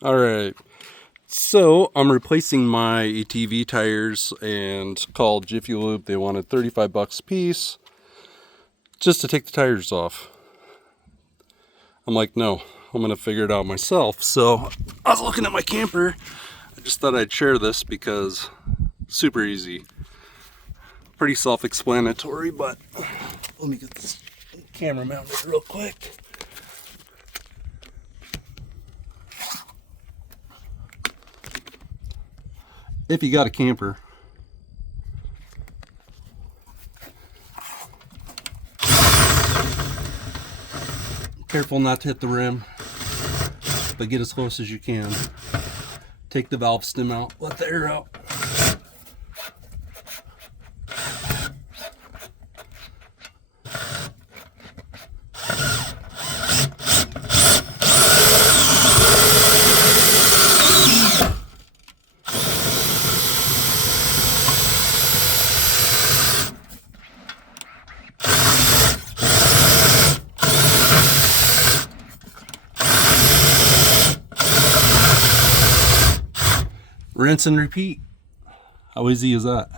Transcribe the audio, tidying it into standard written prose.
Alright, so I'm replacing my ATV tires and called Jiffy Lube. They wanted 35 bucks a piece just to take the tires off. I'm like, no, I'm gonna figure it out myself. So I was looking at my camper. I just thought I'd share this because super easy. Pretty self-explanatory, but let me get this camera mounted real quick. If you got a camper, careful not to hit the rim, but get as close as you can. Take the valve stem out, let the air out. Rinse and repeat. How easy is that?